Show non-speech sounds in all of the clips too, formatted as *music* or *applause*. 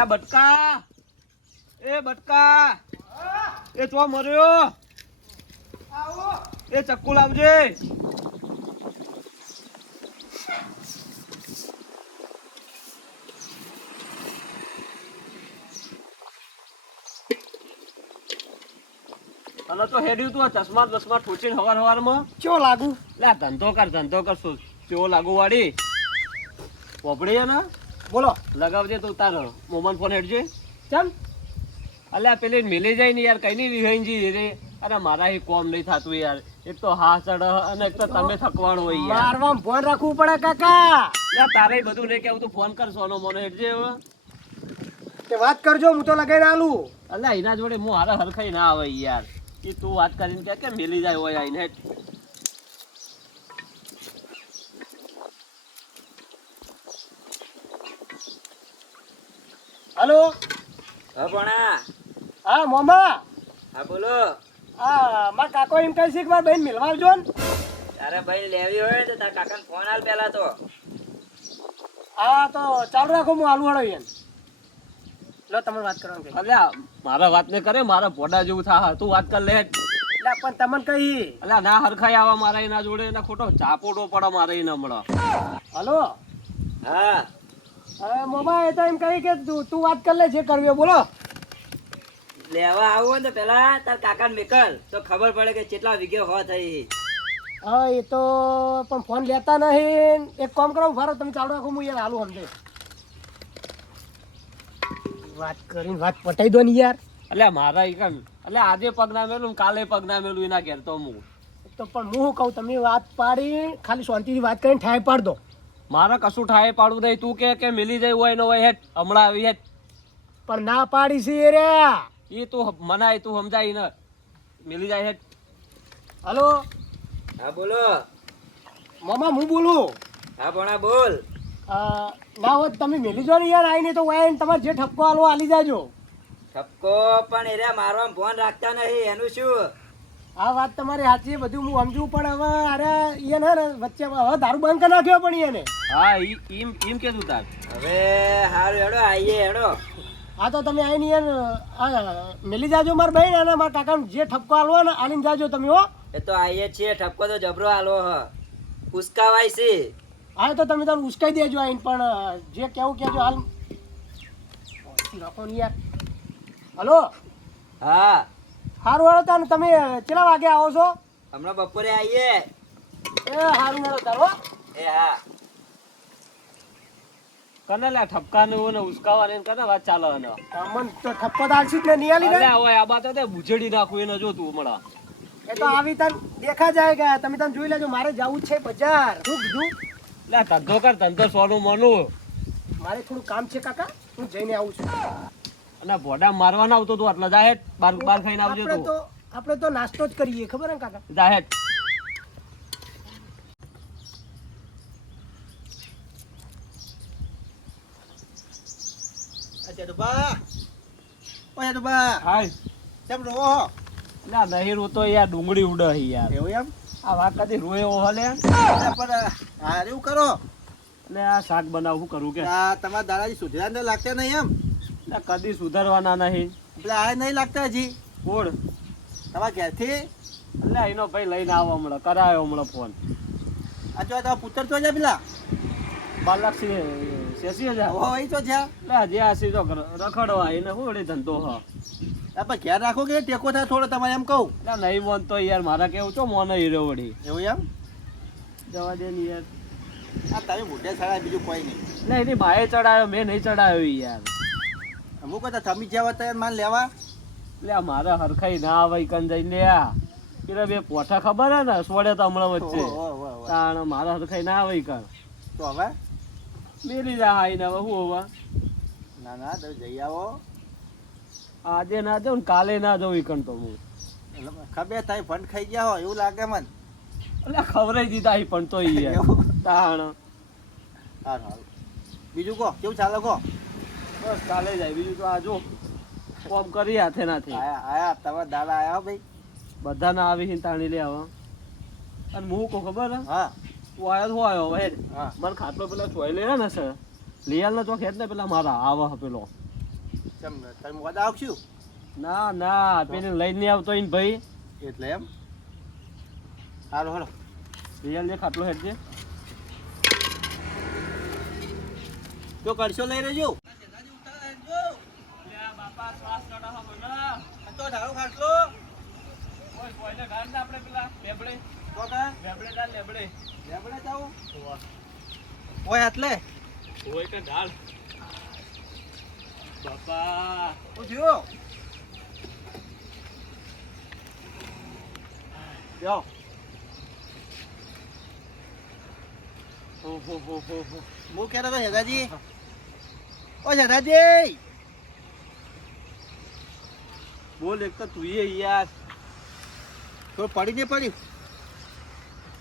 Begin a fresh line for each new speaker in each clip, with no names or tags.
લે બટકા. એ બટકા. એ ચો મર્યો? એ ચક્કુ લાવજે. અને તો હેડ્યું તું ચશ્મા ચશ્મા બસમા ઠોચીને હવાર હવારમાં?
ચો લાગુ?
લે ધંધો કર ધંધો કર ચો લાગુ વાળી? પોપડી ને?
બોલો.
લગાવજે તો તારો મોમન ફોન હેડજે.
ચમ
અલ્યા પેલી મિલી જાય ને યાર કઈ નહીં વિહાઈ રે અરે મારા કોમ નહીં થતું યાર. એક તો હા ચડ અને એક તો તમે થકવાનું હોય યાર.
મારવા ફોન રાખવું પડે કાકા.
યાર તારે બધું નહીં કેવું તું. ફોન કર સોનો મોનો હેડજે હવે.
તે વાત કરજો હું તો લગાઈ આલું
અલ્યા એના જોડે હું હારા હરખાઈ ના આવે યાર. એ તું વાત કરીને કે કે મિલી જાય હોય આઈને
હલો?
હા ભણા
હા મોમા.
હા બોલો.
હા મારા કાકો એમ કહે છે કે મારા બેન મિલવા આવજો ને.
તારે ભાઈ લેવી હોય તો તારા કાકાને ફોન આલ પહેલા તો.
હા તો ચાલુ રાખો હું આલુ વાળો એમ લો તમે વાત કરવાનું કહી
અલ્યા મારા વાત ને કરે મારા પોડા જેવું થા તું વાત કર લે.
એટલે પણ તમને કહી
અલ્યા ના હરખાઈ આવા મારા એના જોડે એના ખોટો ચાપોડો પડે મારે એને હમણાં
હલો?
હા.
હવે મોમા એ તો એમ કહી કે તું તું વાત કર લે જે કરવી બોલો.
લેવા આવું હોય ને પેલા તાર કાકાને મેકલ તો ખબર પડે કે કેટલા વિગે હો થઈ.
હા એ તો પણ ફોન લેતા નહીં. એક કામ કરો ફારો તમે ચાલુ રાખો હું યાર હાલું સમજે. વાત કરીને વાત પટાઈ દો ને યાર.
એટલે મારા ઈકન એટલે આજે પગ ના મેલું કાલે પગ ના મેલું એના ઘેર તો હું.
તો પણ હું કહું તમે વાત પાડી ખાલી શાંતિથી વાત કરીને ઠાય પાડ દો.
મારે કશું થાય પાડવું નહીં. તું કે કે મિલી જાય હોય એનો હોય હેઠ. હમણાં આવી હેઠ.
પણ ના પાડી છે રે
એ તું મનાય તું સમજાય ને. મિલી જાય હેઠ.
હલો?
હા બોલો.
મામા હું બોલું?
હા ભણા બોલ.
ના હોત તમે મેલી જો ને યાર આવીને તો વાય તમારે જે ઠપકો હાલો હાલી જાજો.
ઠપકો પણ એરે મારવા ફોન રાખતા નહીં. એનું શું?
આ વાત તમારી સાચી બધું હું સમજુ પણ હવે અરે એને ને વચ્ચે હવે દારૂ બંધ કરી નાખ્યો પણ એને.
હા ઈમ ઈમ કે તું તાર?
હવે હારું હેડો આઈએ હેડો.
હા તો તમે આવીને યાર આ મેલી જાજો મારા બહેન અને મારા કાકાને જે ઠપકો આલવો ને આલીને જાજો તમે હો.
એ તો આઈએ છીએ ઠપકો તો જબરો આલો હ. ઉસકાવાય છે.
હા તો તમે તમે ઉસકાઈ દેજો આવીને પણ જે કેવું કેજો હાલ. રાખો ને યાર. હલો?
હા.
સારું હાલો તાન તમે કેટલા વાગે આવો છો?
હમણાં બપોરે આવીએ.
એ સારું હાલો તારો
એ હા.
કને લે ઠપકા ને ને ને કને વાત ચાલે ને
મન તો ઠપકો તો આલસી ને નહીં ને?
અલ્યા હોય આ બાત તે બુજડી નાખું એને જો તું હમણાં.
એ તો આવી તન દેખા જાય કે તમે તને જોઈ લેજો મારે જવું છે બજાર. શું કીધું?
લે ધંધો કર ધંધો સોનું મોનું.
મારે થોડું કામ છે કાકા હું જઈને આવું છું.
અને ભોડા મારવા ના આવતો તો એટલે જાહેર બાર બાર ખાઈને આવજો તો.
આપણે તો નાસ્તો જ કરીએ ખબર ને કાકા?
જા હેઠ
અચ્છા તો બા. ઓય તો બા.
હાય.
કેમ રહો
ના નહીં રોતો યાર ડુંગળી ઉડે યાર.
એવું એમ?
આ વાત કદી રોયો હલે?
અરે પણ એવું કરો.
અને આ શાક બનાવવું કરું કે?
આ તમારા દાદાજી સુધરા ને લાગતા નહીં એમ?
કદી સુધારવાના નહીં.
એટલે આ નહીં લાગતા હજી?
કોણ?
તમારા ઘેરથી?
એટલે એનો ભાઈ લઈને આવો હમણાં કરાયો હમણાં ફોન.
આ જો તમારા પુત્ર તો છે પેલા?
બાર લાખ શેસી હજાર
ઓ એ તો છે
એટલે હજી આ સીધો રખડવા એને શું વળી ધંધો હ?
પણ ઘેર રાખો કે ટેકો થાય થોડો તમારે એમ કહું?
એટલે નહીં મોન તો યાર મારા કેવું છો મોને હીરો વળી?
એવું એમ?
જવા દે ને યાર.
આ તમે મોઢે છાડા બીજું કોઈ નહીં.
એટલે એની ચડાયો મેં નહીં ચડાયો યાર.
અમુક હતા તમે જ્યાં હતા માન લેવા.
એટલે મારે હરખાઈ ના આવે કન જઈને પેલા બે પોઠા ખબર હે ને સોડે તો હમણાં વચ્ચે. તાણ મારે હરખાઈ ના આવે કન.
તો હવે?
મેલી જા ને હવે શું હવે?
ના ના તો જઈ આવો.
આજે ના જાઉં ને કાલે ના જાઉં ઈકન તો હું.
ખબર થાય ફંડ ખાઈ ગયા હો એવું લાગે મને.
એટલે ખવરાઈ દીધા અહીં પણ તો તાણ.
બીજું કહો કેવું ચાલે કહો?
બસ કાલે જાય બીજું તો આ જો કોમ કરી હાથે નાથી
આયા આયા તમારા દાદા આયા ભાઈ.
બધા ના આવી હિન તાણી લે આવા. અને હું કહું ખબર હા? તું આયો તો આયો હવે?
હા.
મને ખાટલો પેલા ચોઈ લે ને સર લિયાલ ના ચોક હેત ને પેલા મારા આવા પેલો.
ચમ તમે વાદા આવશું?
ના ના પેલે લઈને આવતો ઈન ભાઈ.
એટલે એમ? હાલો હાલો.
રિયલ જે ખાટલો હેડ છે
તો કરશો લઈ રહેજો.
બાપા શ્વાસ ચડાવો બોલા
તો ધારો ખાટલો
લેબડે
તો કા
લેબડે ડાલ કે ઢાલ બાપા
હું થયો જાઓ
હો હો. હો હો હો
હું કહેતો હતો હેદાજી ઓ હેદાજી
બોલ એક તો તું યાર.
તો પડી ને પડ્યું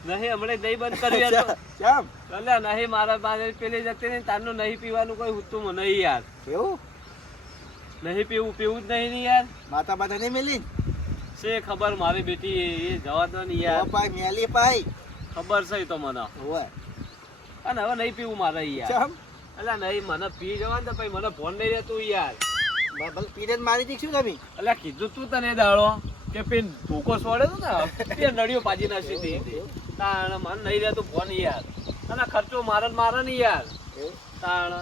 નહીં હમણે નહીં બંધ *laughs* કર્યું યાર
કેમ?
અલ્યા નહીં મારા પાસે પેલી જતી નહીં તારનું નહીં પીવાનું કોઈ હુતું નહીં યાર.
કેવું
નહીં પીવું પીવું જ નહીં ને યાર.
માતા માતા નહીં મેલી
છે ખબર મારી બેટી એ જવા દો ને યાર.
પાઈ મેલી પાઈ
ખબર છે તો મને.
હોય.
અને હવે નહીં પીવું મારે યાર. અલ્યા નહીં મને પી જવાનું તો પછી મને ફોન નહીં રહેતું યાર.
ભલે મારી દીધું તમે?
એટલે કીધું તું તને દાડો કે પેન ભૂકો સોડે તું ને? તે નળીઓ પાજી નાખી હતી. તાણ મન નહીં રહેતું ફોન યાર. અને ખર્ચો મારે મારે નહીં યાર. તાણ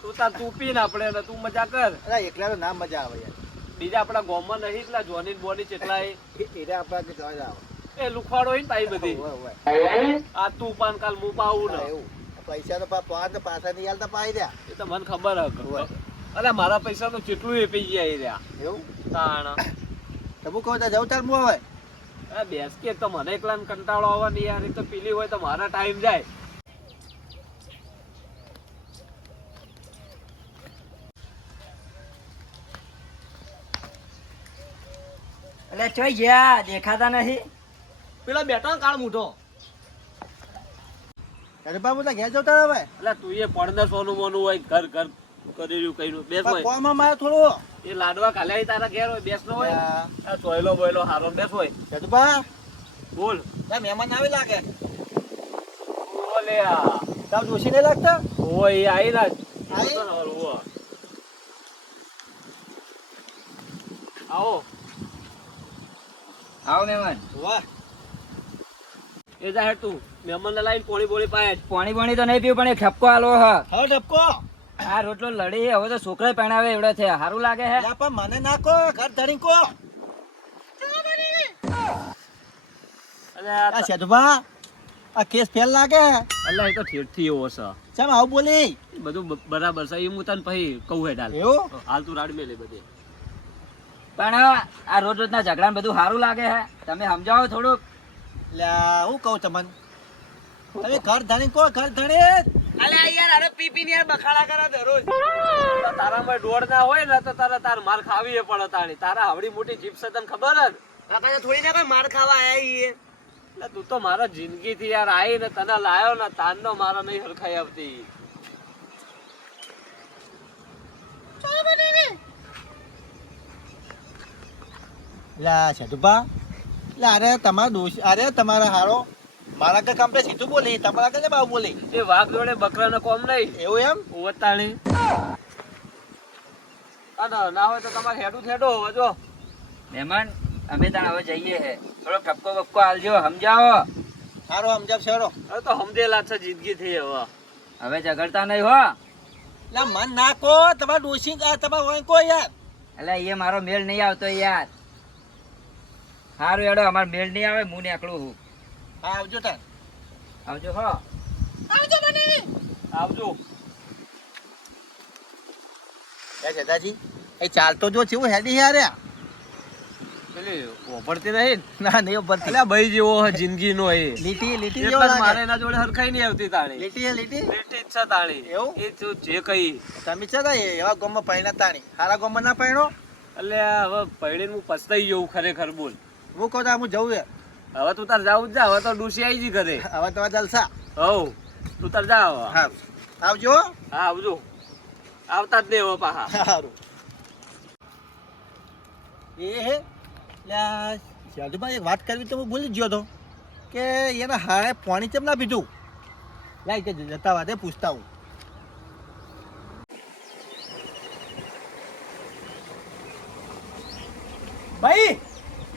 તું તાર તું પી ને આપણે ને તું મજા કર.
અરે એકલા તો ના મજા આવે યાર.
બીજા આપણા ગામમાં નહીં એટલા જોની બોડી કેટલા એ
એને આપણા કે જોઈ જાવ
એ લુખવાડો હોય ને તાઈ બધી. આ તું પાન કાલ મુ પાવું ને.
પૈસા તો પાંચ પાછા નહીં હાલતા પાઈ રહ્યા
એ તો મને ખબર
ઓય.
અરે મારા પૈસા તો કેટલું એપી ગયા રહ્યા?
એવું?
તાણ.
તમે કહો તો જવું તાર હું હવે
આ બેસ કે તો મને એકલા કંટાળો આવે ને યાર એ તો પીલી હોય તો મારા ટાઈમ જાય.
એટલે ચોઈ ગયા દેખાતા નથી.
પેલા બેઠો કાળ મૂઠો
અરે બાબુ હું ઘેર જવું હવે.
એટલે તું એ પડદર સોનું મોનું હોય ઘર ઘર. કરી રહ્યું બેસ હોય
કોમાં મારે થોડો.
એ લાડવા કાલે તારા ઘેર હોય બેસનો હોય.
આ,
સોયલો બોયલો હારો બેસ હોય.
જતુભા,
બોલ.
ત્યાં મહેમાન આવી લાગે.
બોલે આ.
તાર ડોશી નહીં લાગતા?
આઈ ના
આઈ?
આવો.
આવો મહેમાન.
વાહ.
એ જાહેર તું. મહેમાન ને લાઈન પોણી બોળી પાય
પાણી પાણી તો નહીં પીવું પણ એ ઠપકો આલો હા.
હા ઢબકો
આ રોટલો લડી હવે તો છોકરા પહેણાવે એવડો છે સારું લાગે હે?
પણ મને નાખો ઘર ધરી કો
અને
આ
આ
આ કેસ ફેલ લાગે?
અલ્લા એ તો ઠેઠથી એવો છે.
ચમ આવું બોલી?
બધું બરાબર છે. એ હું તને પછી કહું હે ડાલ
એવું?
હાલ તું રાડ મેલે બધે.
પણ આ રોજ રોજના ઝઘડા બધું સારું લાગે હે? તમે સમજાવો થોડુંક.
લ્યા હું કહું તમને. તમે ઘર ધણી કો ઘર ધણી.
અલ્યા યાર અરે પી પી ને યાર બખાડા કરે દરરોજ.
તો તારામાં દોડ ના હોય ને તો તારે તાર માર ખાવી પણ તાણી તારા. આવડી મોટી જીપ છે તને ખબર જ?
આ થોડી ના કોઈ માર ખાવા આયા ઈ
એટલે તું તો મારા જિંદગી થી યાર આઈ ને તને લાયો ને તાનનો મારા નહીં હરખાઈ આવતી.
લ્યા સેતુભા લ્યા અરે તમારા દોષ અરે તમારા હારો. મારા કે કામ સીધું બોલી તમારા કે બાબુ બોલી.
એ વાઘ જોડે બકરાનો કોમ નહીં.
એવું એમ?
ઓવતાણી અને ના હોય તો તમારે હેડું થેડો હવે જો.
મહેમાન અમે ત્યાં હવે જઈએ હે. થોડો ઠપકો બપકો આલજો સમજાવો?
સારો સમજાવ સારો
હવે તો સમજેલા છે જિંદગી થઈ હવે.
હવે ઝઘડતા નહીં હો.
લા મન નાખો તમારા આ તમારે હોય કો યાર.
એટલે એ મારો મેળ નહીં આવતો યાર. સારું એડો અમાર મેળ નહીં આવે હું નીકળું હું
હા આવજો તાર.
આવજો હો.
આવજો
એ દાદાજી એ ચાલતો જો છે હેડી યાર
પેલી નહીં નહીં
ના? નહીં બનતી
એટલે ભાઈ જેવો જિંદગી નો એ.
લીટી લીટી જેવો
લાગે. મારે એના જોડે હરખાઈ નહીં આવતી તાણી
લીટી એ લીટી?
લીટી છે તાણી
એવું?
એ તું જે કઈ.
તમે છે કઈ એવા ગોમમાં પૈણા તાણી. હારા ગોમમાં ના પૈણો?
એટલે હવે પૈણીને હું પસ્તાઈ જવું ખરેખર બોલ.
હું કહું તો હું જવું છે
હવે તું તાર જાવું જ જા હવે તો ડુસી આવી જી ઘરે.
હવે તો જલસા
હવ તું તાર જા હવે.
હા. આવજો.
હા આવજો. આવતા જ નહીં હવે પાહા
સારું એ હે લ્યા એક વાત કરવી તો હું ભૂલી જ ગયો હતો કે એના હારે પાણી ચેમ ના પીધું? લાઈ કે જતા વાતે પૂછતા હું.
ભાઈ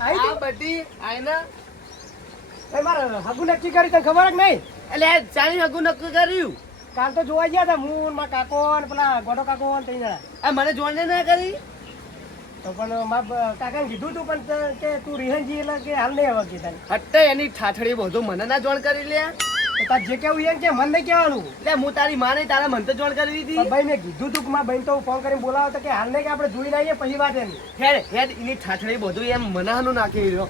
આ બધી
ભાઈ મારે હગું નક્કી કરી તને ખબર જ નહીં.
એટલે ચાલી હગું નક્કી કર્યું.
કાલ તો જોવા ગયા હતા હું મારા કાકો ને પેલા ગોડો કાકો ને જણા.
મને જોડે ના કરી?
તો પણ કાકાને કીધું તું પણ કે તું રિહનજી એટલે કે હાલ નહીં કીધા.
હટ્ટે એની ઠાઠડી બધું મને ના જોણ કરી લે
તો તાર જે કેવું એમ કે મને નહીં કહેવાનું.
એટલે હું તારી માને તારા મને તો જોણ કરી દીધી
ભાઈ મેં કીધું તું કે મારા બહેન તો ફોન કરીને બોલાવો તો કે હાલ નહીં કે આપણે જોઈ લઈએ પછી વાત એની.
હેડ હેડ એની ઠાઠડી બધું એમ મનાનું નાખી રહ્યો.